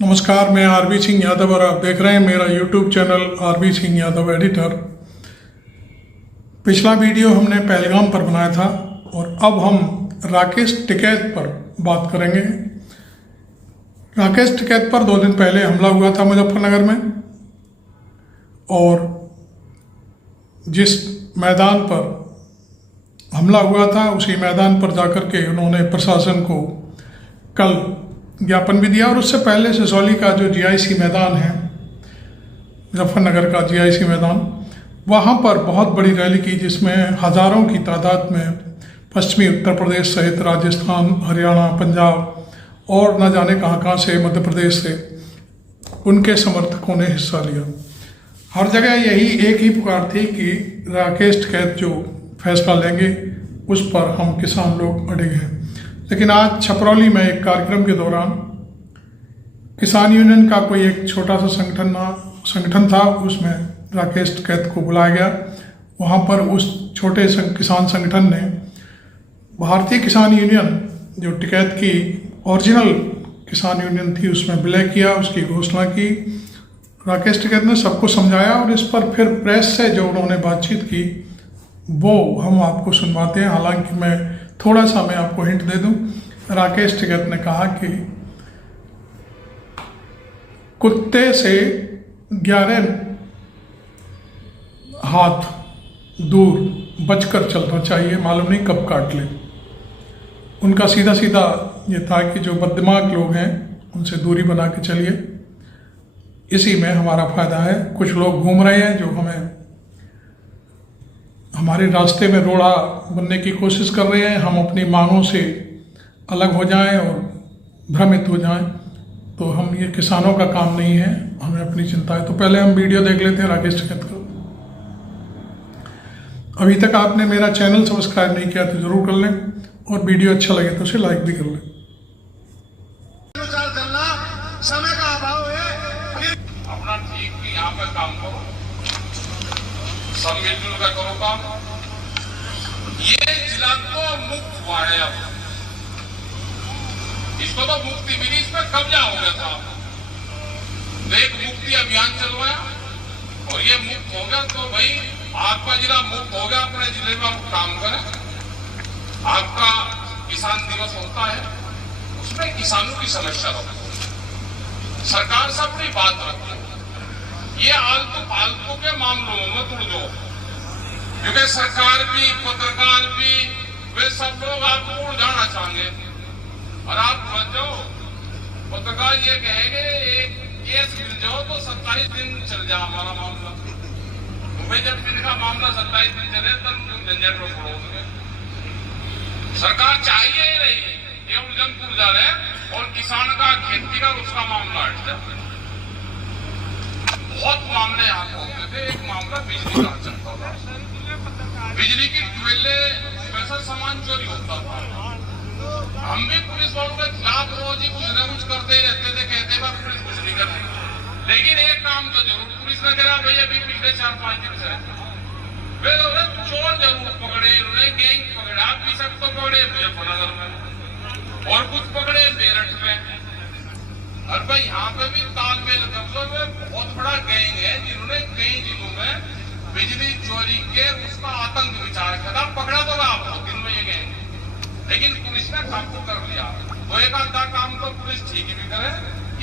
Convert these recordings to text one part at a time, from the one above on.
नमस्कार, मैं आरबी सिंह यादव और आप देख रहे हैं मेरा YouTube channel RB Singh Yadav editor. पिछला वीडियो हमने पहलगाम पर बनाया था और अब हम राकेश टिकैत पर बात करेंगे। राकेश टिकैत पर 2 दिन पहले हमला हुआ था मुजफ्फरनगर में, और जिस मैदान पर हमला हुआ था उसी मैदान पर जाकर के उन्होंने प्रशासन को कल ज्ञापन भी दिया। और उससे पहले सिसौली का जो जीआईसी मैदान है, मुजफ्फरनगर का जीआईसी मैदान, वहाँ पर बहुत बड़ी रैली की जिसमें हज़ारों की तादाद में पश्चिमी उत्तर प्रदेश सहित राजस्थान, हरियाणा, पंजाब और न जाने कहाँ से, मध्य प्रदेश से उनके समर्थकों ने हिस्सा लिया। हर जगह यही एक ही पुकार थी कि राकेश टिकैत जो फैसला लेंगे उस पर हम किसान लोग अड़े हैं। लेकिन आज छपरौली में एक कार्यक्रम के दौरान किसान यूनियन का कोई एक छोटा सा संगठन था, उसमें राकेश टिकैत को बुलाया गया। वहाँ पर उस छोटे किसान संगठन ने भारतीय किसान यूनियन, जो टिकैत की ओरिजिनल किसान यूनियन थी, उसमें विलय किया, उसकी घोषणा की। राकेश टिकैत ने सबको समझाया और इस पर फिर प्रेस से जो उन्होंने बातचीत की वो हम आपको सुनवाते हैं। हालांकि मैं थोड़ा सा आपको हिंट दे दूं। राकेश टिकैत ने कहा कि कुत्ते से 11 हाथ दूर बचकर चलना चाहिए, मालूम नहीं कब काट ले। उनका सीधा सीधा ये था कि जो बददिमाग लोग हैं उनसे दूरी बना के चलिए, इसी में हमारा फायदा है। कुछ लोग घूम रहे हैं जो हमें हमारे रास्ते में रोड़ा बनने की कोशिश कर रहे हैं। हम अपनी मांगों से अलग हो जाएं और भ्रमित हो जाएं, तो हम ये किसानों का काम नहीं है, हमें अपनी चिंता है। तो पहले हम वीडियो देख लेते हैं राकेश टिकैत का। अभी तक आपने मेरा चैनल सब्सक्राइब नहीं किया तो जरूर कर लें, और वीडियो अच्छा लगे तो उसे लाइक भी कर लें। समय का अभाव है, अपना ठीक भी यहाँ पे काम करो, सब मिलजुल कर करो काम। ये जिला तो मुक्त हुआ है, अब इसको तो मुक्ति मिली, इस पर कब्जा हो गया था। एक मुक्ति अभियान चलवाया और ये मुक्त हो गया, तो भाई आपका जिला मुक्त हो गया, अपने जिले में आप काम करें। आपका किसान दिवस होता है, उसमें किसानों की समस्या रखो, सरकार से अपनी बात रखो। ये आलतू फालतू के मामलों में मत उलझो, क्योंकि सरकार भी, पत्रकार भी, वे सब लोग आपको उलझाना चाहेंगे और आप फंस जाओ। पत्रकार ये कहेंगे एक केस मिल जाओ तो 27 दिन चल जाए हमारा मामला। भाई जब जिनका मामला 27 दिन चले तब तुम झंझट में पड़ोगे। सरकार चाहिए ही नहीं, ये उलझन पुलझा रहे और किसान का, खेती का, उसका मामला हट जाए। बहुत मामले यहाँ होते थे। एक मामला बिजली का चलता था, बिजली की ट्यूबवेले पैसा सामान चोरी होता था। हम भी पुलिस वालों के खिलाफ रोज ही कुछ न कुछ करते ही रहते थे, कहते बात पुलिस कुछ नहीं करती। लेकिन एक काम तो जरूर पुलिस ने करा, भाई अभी पिछले 4-5 दिन से वे चोर जरूर पकड़े, उन्होंने गैंग पकड़ा, पिसक तो पकड़े मुजफ्फरनगर में और कुछ पकड़े मेरठ में। और भाई यहाँ पे भी तालमेल कर लो, बहुत बड़ा गैंग है जिन्होंने कई जिलों में बिजली चोरी के उसका आतंक विचार किया था। पकड़ा तो आप 2 दिन में ये गैंग, लेकिन पुलिस ने काबू कर लिया। तो एक आधा काम तो पुलिस ठीक भी करे,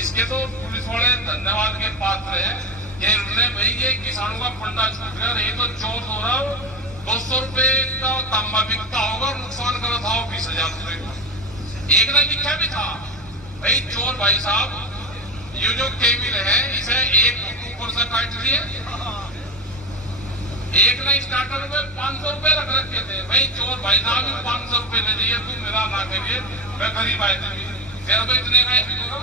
इसके तो पुलिस वाले धन्यवाद के पात्र है कि उन्होंने भाई ये किसानों का फंडा छूट गया। ये तो चोर हो रहा हो, 200 रुपए का तांबा बिकता होगा, नुकसान करा था 20,000 रुपए का। एक ने लिखा भी था, भाई चोर भाई साहब, ये जो केबिल है इसे 1 फुट ऊपर से काट लिए। एक ने स्टार्टर में 500 रुपए रख रखे थे। भाई चोर भाई साहब 500 रुपए ले जाइए, तुम मेरा ना करिए, मैं गरीब आदमी, फिर तो इतने का ही होगा।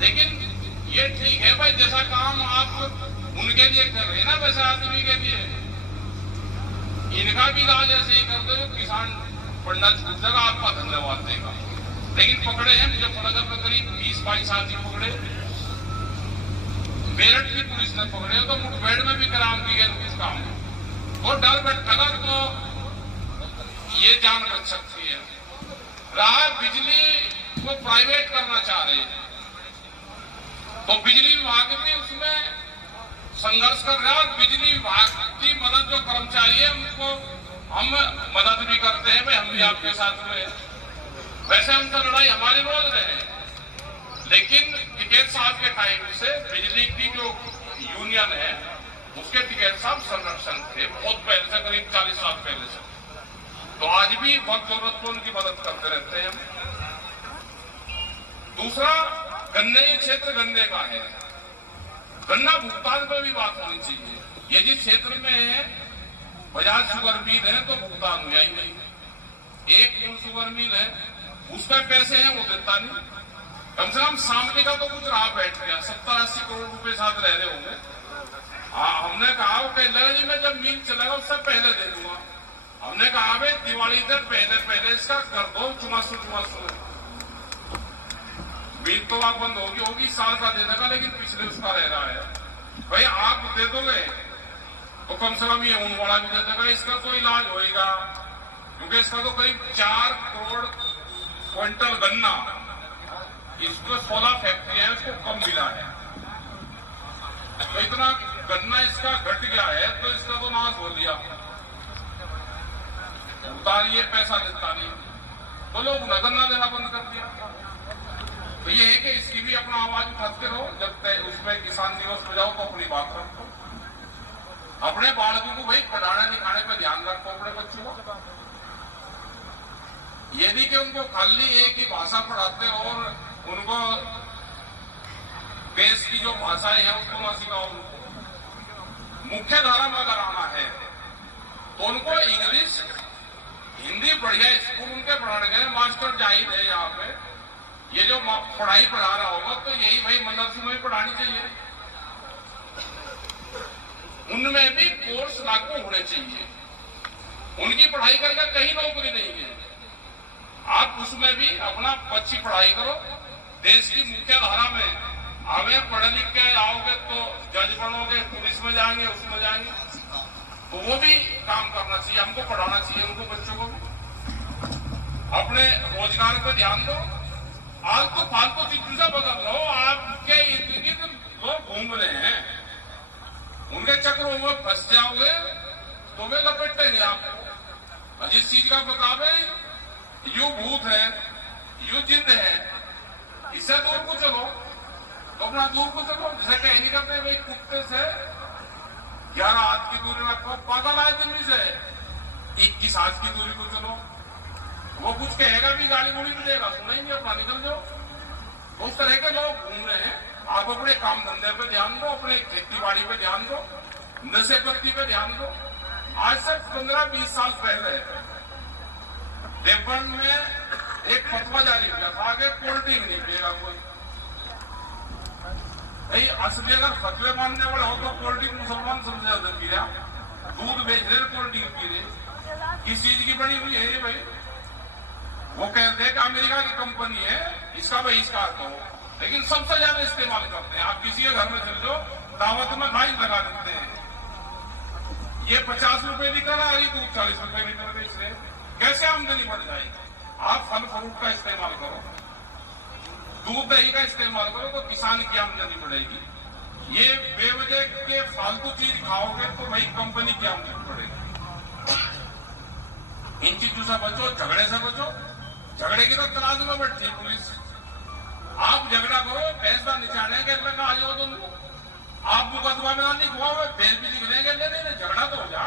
लेकिन ये ठीक है भाई, जैसा काम आप उनके लिए कर रहे हैं ना, वैसे आदमी के लिए इनका भी इलाज ऐसे ही कर दो, किसान फंडा छूट जाएगा, आपका धन्यवाद देगा। लेकिन पकड़े हैं मुजफ्फरनगर में करीब 20-22 आदमी पकड़े, मेरठ की पुलिस ने पकड़े, तो मुठभेड़ में भी कराम की गई कुछ काम। और डर बैठा तो ये जान बच सकती है। रहा बिजली को प्राइवेट करना चाह रहे हैं, तो बिजली विभाग भी उसमें संघर्ष कर रहा है और बिजली विभाग की मदद जो कर्मचारी है उनको हम मदद भी करते हैं, भाई हम भी आपके साथ में। वैसे हमसे लड़ाई हमारी रोज रहे, लेकिन टिकैत साहब के टाइम से बिजली की जो यूनियन है उसके टिकैत साहब संरक्षण थे बहुत पहले से, करीब 40 साल पहले से। तो आज भी वक्त जरूरत को उनकी मदद करते रहते हैं। दूसरा, गन्ने क्षेत्र गन्ने का है, गन्ना भुगतान पर भी बात होनी चाहिए। ये जिस क्षेत्र में बजाज शुगर मिल है तो भुगतान हुआ ही नहीं। एक मूल शुगर मिल है उसका पैसे हैं वो देता नहीं। कम से कम सामने का तो कुछ रहा बैठ गया, 70-80 करोड़ रुपए साथ रह रहे होंगे। हमने कहा वो कह लगा जी मैं जब मिल चलेगा उससे पहले दे दूंगा। हमने कहा भाई दिवाली से पहले इसका कर दो चुमासू। मिल तो आप बंद होगी साल का दे देगा, लेकिन पिछले उसका रह रहा है। भाई आप दे दोगे तो कम से कम ये ऊन वाला भी दे देगा, इसका तो इलाज होएगा। क्योंकि इसका तो करीब 4 करोड़ क्विंटल गन्ना, इसको 16 फैक्ट्री है, उसको कम मिला है। तो इतना गन्ना इसका घट गया है तो इसका तो नाश हो लिया। उतारिए पैसा देता नहीं तो लोग गन्ना देना बंद कर दिया। तो ये है कि इसकी भी अपना आवाज उठाते रहो। जब तक उसमें किसान दिवस में जाओ तो अपनी बात रखो, अपने बालकों को भाई पढ़ाने लिखाने पर ध्यान रखो, अपने बच्चों को। यदि कि उनको खाली एक ही भाषा पढ़ाते और उनको देश की जो भाषाएं हैं उसको ना सिखाओ। मुख्य धारा में अगर आना है तो उनको इंग्लिश हिंदी बढ़िया स्कूल उनके पढ़ाने गए, मास्टर जाहिर है यहाँ पे। ये जो पढ़ाई पढ़ा रहा होगा तो यही भाई मदरसे में पढ़ानी चाहिए। उनमें भी कोर्स लागू होने चाहिए। उनकी पढ़ाई करके कहीं नौकरी नहीं है, आप उसमें भी अपना अच्छी पढ़ाई करो। देश की मुख्य धारा में आगे पढ़े लिख के आओगे तो जज बनोगे, पुलिस में जाएंगे, उसमें जाएंगे, तो वो भी काम करना चाहिए। हमको पढ़ाना चाहिए उनको, बच्चों को अपने रोजगार पर ध्यान दो। आज तो फालतू चीजों से बदल लो। आपके इर्द गिर्द लोग घूम रहे हैं, उनके चक्रों में फंस जाओगे तो वे लपेटेंगे आपको। जिस चीज का बतावे यू भूत है, यू जिद है, इससे दूर को चलो तो अपना दूर को चलो। जैसे कह नहीं करते भाई कुत्ते से 11 हाथ की दूरी रखो, पागल आए दिल्ली से 21 हाथ की दूरी को चलो। वो कुछ कहेगा भी, गाली गोली भी देगा, सुनेंगे, अपना निकल जाओ। उस तरह के लोग घूम रहे हैं। आप अपने काम धंधे पे ध्यान दो, अपने खेती बाड़ी पे ध्यान दो, नशे पत्ती पे ध्यान दो। आज से 15-20 साल पहले देवबंद में एक फतवा जारी किया था, आगे कोल्ड ड्रिंक नहीं पिएगा कोई। भाई असली अगर फतवे मानने वाले हो तो कोल्ड ड्रिंक मुसलमान समझे जाते पी रहा, दूध बेच रहे कोल्ड ड्रिंक पी रहे। किस चीज की बनी हुई है ये भाई? वो कहते हैं कि अमेरिका की कंपनी है, इसका बहिष्कार करो, लेकिन सबसे ज्यादा इस्तेमाल करते हैं। आप किसी के घर में चल जाओ, दावत में लाइन लगा देते हैं। ये 50 रुपए निकल रहा है, दूध 40 रुपए निकल बेच रहे। कैसे आमदनी बढ़ जाएगी? आप फल फ्रूट का इस्तेमाल करो, दूध दही का इस्तेमाल करो तो किसान की आमदनी बढ़ेगी। ये बेवजह के फालतू चीज खाओगे तो भाई कंपनी की आमदनी बढ़ेगी। इन चीजों से बचो, झगड़े से बचो। झगड़े की तो तलाश में बैठती है पुलिस। आप झगड़ा करो, फैसला निचाने के लगा आ जाओ तुम। आप मुकदमा में ना लिखवा, फेर भी लिख लेंगे, नहीं झगड़ा तो हो जा,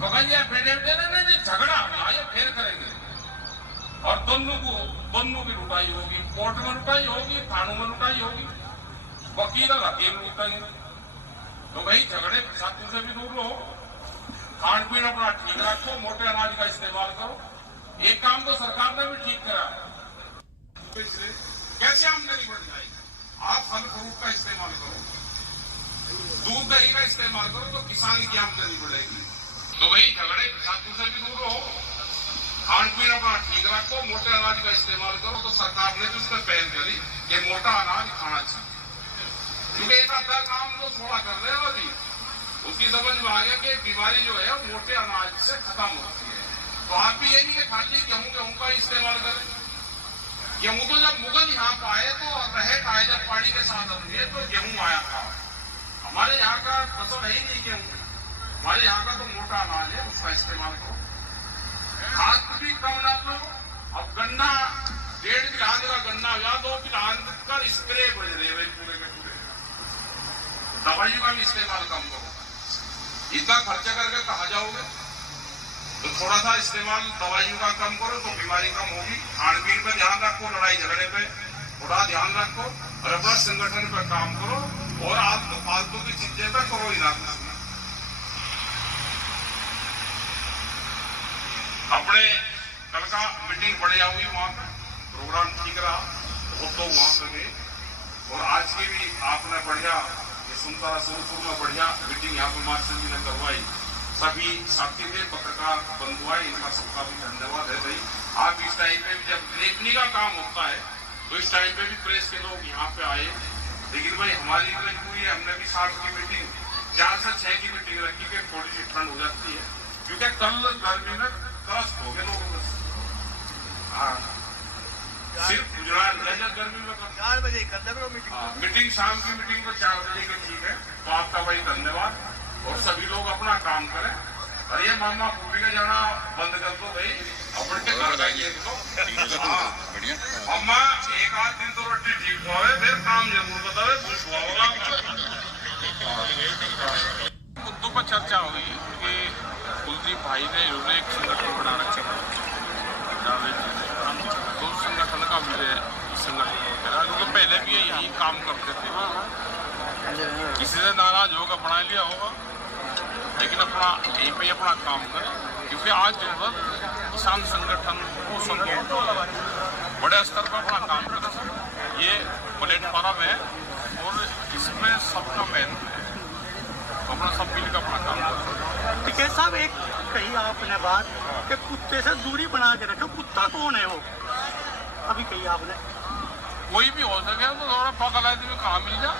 पकड़िए एफिडेविट नहीं, झगड़ा आइए फेर करेंगे। और दोनों की लुटाई होगी, कोर्ट में लुटाई होगी, थानों में लुटाई होगी, वकील और हकीम लुटाएंगे। तो भाई झगड़े फसादों से भी दूर रहो, खान पीन अपना ठीक रखो, मोटे अनाज का इस्तेमाल करो। एक काम तो सरकार ने भी ठीक करा, कैसे आमदनी बढ़ जाएगी? आप फल फ्रूट का इस्तेमाल करो, दूध दही का इस्तेमाल करो तो किसान की आमदनी बढ़ेगी। तो भाई झगड़े फसादों से भी दूर रहो, खान पीन अपना ठीक रखो, मोटे अनाज का इस्तेमाल करो। तो सरकार ने भी उस पर पहल करी कि मोटा अनाज खाना चाहिए, क्योंकि एक आधा काम तो थोड़ा कर रहे हो जी, उसकी समझ में आ गया कि बीमारी जो है मोटे अनाज से खत्म होती है। तो आप भी ये नहीं कि खाली गेहूं का इस्तेमाल करें। गेहूं तो जब मुगल यहाँ पाए तो रहे आए जब पानी के साधन दिए तो गेहूं आया था। हमारे यहाँ का फसल है ही नहीं गेहूं, हमारे यहाँ का तो मोटा अनाज है, उसका इस्तेमाल करो। खाद भी कम डालो। अब गन्ना 1.5 गिलान का गन्ना या 2 गिलान का स्प्रे बढ़ रहे हैं पूरे के पूरे। दवाइयों का भी इस्तेमाल कम करो। इतना खर्चा करके कहाँ जाओगे? तो थोड़ा सा इस्तेमाल दवाइयों का कम करो तो बीमारी कम होगी। खान पीन पे ध्यान रखो, लड़ाई झगड़े पे थोड़ा ध्यान रखो और अपना संगठन पर काम करो। और आप तो फालतू की चीजें पे करो ही ना। अपने कल का मीटिंग बढ़िया हुई, वहां पर प्रोग्राम ठीक रहा, वो तो वहां पे गए। और आज की भी आपने बढ़िया सुनता रहा, शुरू में बढ़िया मीटिंग यहाँ पर मास्टर जी ने करवाई। सभी साथी थे, पत्रकार बंधु आए, इनका सबका भी धन्यवाद है भाई। आप इस टाइम पे भी जब लेखनी का काम होता है तो इस टाइम पे भी प्रेस के लोग यहाँ पे आए। लेकिन भाई हमारी मीटिंग हुई है, हमने भी 7 की मीटिंग 4 से 6 की मीटिंग रखी कि थोड़ी सी ठंड हो जाती है, क्योंकि कल गर्मी में त्रस्त हो गए लोग। सिर्फ गुजरात गर्मी में 4 बजे कर दे मीटिंग, शाम की मीटिंग तो 4 बजे की ठीक है। तो आपका भाई धन्यवाद। और सभी लोग अपना काम करें। और ये मामा पूरी का जाना बंद कर दो भाई, अपने के घर जाइए तो अम्मा 1 आध दिन तो रोटी ठीक हुआ है, फिर काम जरूर बतावे, खुश हुआ होगा। मुद्दों पर चर्चा हुई कि कुलदीप भाई ने एक संगठन बना रखा था, तो उस संगठन का मुझे संगठन वगैरह, क्योंकि पहले भी यही काम करते थे। किसी से नाराज होगा बना लिया होगा, लेकिन अपना यहीं पे अपना काम करें, क्योंकि आज जरूरत किसान संगठन को संगठन बड़े स्तर पर अपना काम करें। ये प्लेटफॉर्म है और इसमें सबका मेहनत है, अपना सब मिलकर अपना काम करें। ठीक है साहब, एक कही आपने बात कि कुत्ते से दूरी बना के रखो। कुत्ता कौन है वो? अभी कही आपने कोई भी हो सके तो थोड़ा पागल आदमी कहाँ मिल जाए।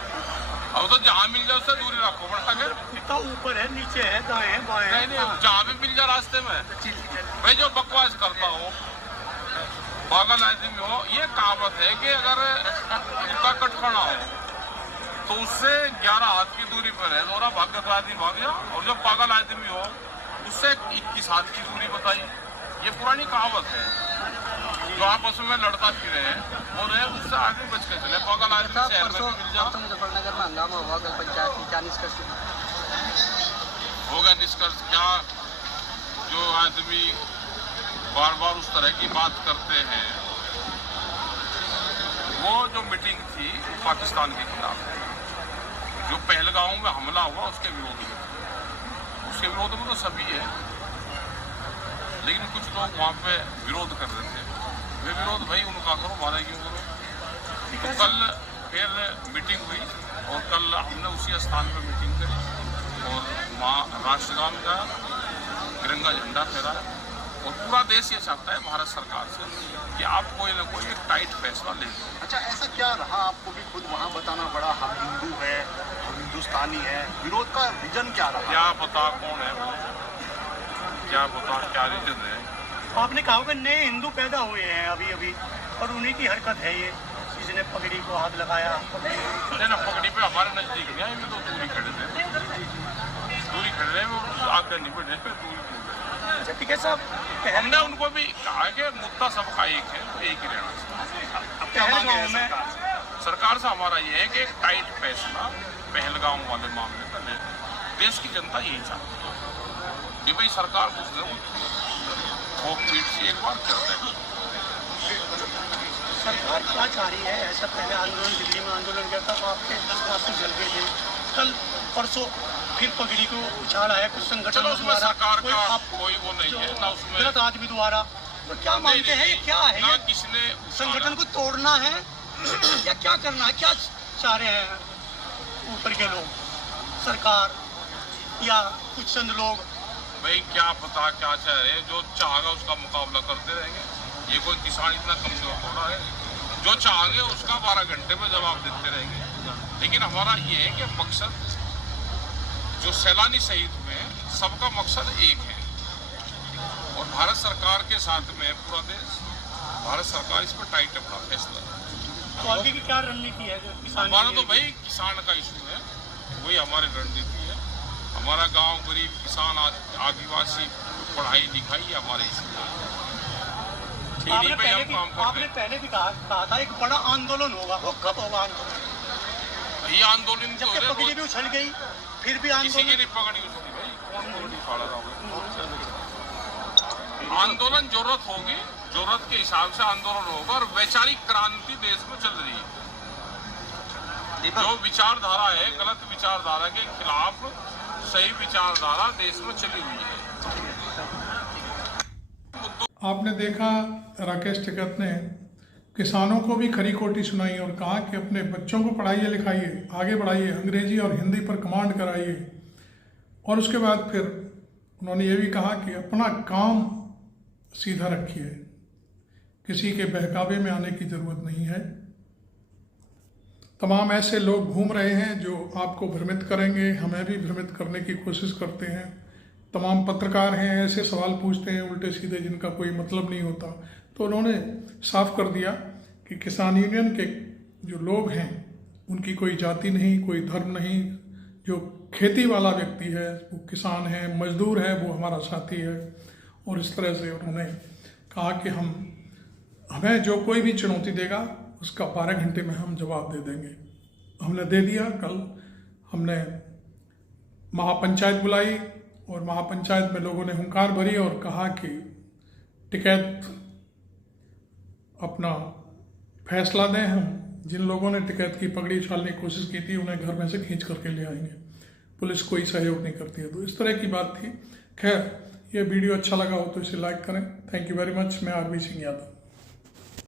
अब तो जहाँ मिल जाए उससे दूरी रखो बढ़ता के। कुत्ता ऊपर है, नीचे है, दाएं है, बाएं है। नहीं, जहाँ भी मिल जाए रास्ते में। भाई जो बकवास करता हो, पागल आदमी हो, ये कहावत है कि अगर कुत्ता कटखड़ा हो तो उससे 11 हाथ की दूरी पर है, थोड़ा भागत आदमी भाग जा। और जो पागल आदमी हो उससे 21 हाथ की दूरी बताई। ये पुरानी कहावत है। जो आपस में लड़ता फिरे हैं और उससे आगे बच के चले। पागल आदमी शहर में मिल जाओ। मुजफ्फरनगर में हंगामा हुआ कल पंचायत की, क्या निष्कर्ष होगा? निष्कर्ष क्या? जो आदमी बार बार उस तरह की बात करते हैं, वो जो मीटिंग थी पाकिस्तान के खिलाफ है। जो पहलगांव में हमला हुआ उसके विरोध में, उसके विरोध में तो सभी है, लेकिन कुछ लोग वहाँ पे विरोध कर रहे थे। वे विरोध भाई उनका करो, हमारा क्यों करो। तो कल फिर मीटिंग हुई और कल हमने उसी स्थान पर मीटिंग करी और वहाँ राष्ट्रगान का तिरंगा झंडा फहराया। और पूरा देश ये चाहता है भारत सरकार से कि आप कोई ना कोई एक टाइट फैसला ले। अच्छा, ऐसा क्या रहा? आपको भी खुद वहाँ बताना पड़ा। हम हिंदू है, हम हिंदुस्तानी है, विरोध का रीजन क्या रहा? क्या पता कौन है, क्या पता क्या रीजन है। आपने कहा कि नए हिंदू पैदा हुए हैं अभी अभी, और उन्हीं की हरकत है ये। किसी ने पगड़ी को हाथ लगाया। नहीं ना, पगड़ी पे हमारे नजदीक नहीं आए, तो दूरी खड़े थे, दूरी खड़े रहे, वो आगे नहीं बढ़े पे दूरी। अच्छा ठीक है साहब, हमने उनको भी कहा कि मुद्दा सबका एक है, तो एक ही रहना चाहिए। पहलगांव में सरकार से हमारा ये है कि एक टाइट फैसला पहलगाम वाले मामले पर ले। देश की जनता यही चाहती है कि भाई सरकार कुछ जरूर वो पीठ से एक बार कर दे। सरकार क्या चाह रही है? ऐसा पहले आंदोलन, दिल्ली में आंदोलन किया था, आपके 10 आंसू जल गए थे। कल परसों फिर पगड़ी को उछाला है कुछ संगठन उसमें सरकार का कोई वो नहीं है ना, उसमें गलत आदमी द्वारा। तो क्या मानते हैं, ये क्या है? ना ये किसने संगठन को तोड़ना है या क्या करना है? क्या चाह रहे हैं ऊपर के लोग, सरकार या कुछ चंद लोग? भाई क्या पता क्या चाह रहे हैं। जो चाहेगा उसका मुकाबला करते रहेंगे। ये कोई किसान इतना कमजोर थोड़ा है। जो चाहेंगे उसका 12 घंटे में जवाब देते रहेंगे। लेकिन हमारा ये है कि मकसद जो सैलानी शहीद हुए हैं, सबका मकसद एक है। और भारत सरकार के साथ में पूरा देश, भारत सरकार इस पर टाइट अपना फैसला है। तो आगे की क्या रणनीति है जो किसान हमारा तो भाई किसान का इशू है, वही हमारी रणनीति है। हमारा गांव गरीब किसान आदिवासी पढ़ाई लिखाई हमारे इशू है। आपने पहले भी कहा था एक बड़ा आंदोलन होगा, वो कब होगा आंदोलन? ये आंदोलन जब तक पगड़ी भी उछल गई फिर भी किसी की आंदोलन नहीं पकड़ी उसकी भाई, कौन पकड़ी खड़ा रहा आंदोलन जरूरत होगी, जरूरत के हिसाब से आंदोलन होगा और वैचारिक क्रांति देश में चल रही है। जो विचारधारा है गलत विचारधारा के खिलाफ सही विचारधारा देश में चली हुई है। आपने देखा राकेश टिकैत ने किसानों को भी खरी खोटी सुनाई और कहा कि अपने बच्चों को पढ़ाइए लिखाइए, आगे बढ़ाइए, अंग्रेजी और हिंदी पर कमांड कराइए। और उसके बाद फिर उन्होंने ये भी कहा कि अपना काम सीधा रखिए, किसी के बहकावे में आने की ज़रूरत नहीं है। तमाम ऐसे लोग घूम रहे हैं जो आपको भ्रमित करेंगे, हमें भी भ्रमित करने की कोशिश करते हैं। तमाम पत्रकार हैं, ऐसे सवाल पूछते हैं उल्टे सीधे जिनका कोई मतलब नहीं होता। तो उन्होंने साफ कर दिया कि किसान यूनियन के जो लोग हैं उनकी कोई जाति नहीं, कोई धर्म नहीं। जो खेती वाला व्यक्ति है, वो किसान है, मजदूर है, वो हमारा साथी है। और इस तरह से उन्होंने कहा कि हमें जो कोई भी चुनौती देगा उसका 12 घंटे में हम जवाब दे देंगे। हमने दे दिया। कल हमने महापंचायत बुलाई और महापंचायत में लोगों ने हुंकार भरी और कहा कि टिकैत अपना फैसला दें। हम जिन लोगों ने टिकैत की पगड़ी उछालने की कोशिश की थी उन्हें घर में से खींच करके ले आएंगे। पुलिस कोई सहयोग नहीं करती है। तो इस तरह की बात थी। खैर, ये वीडियो अच्छा लगा हो तो इसे लाइक करें। Thank you very much. मैं आरबी सिंह यादव।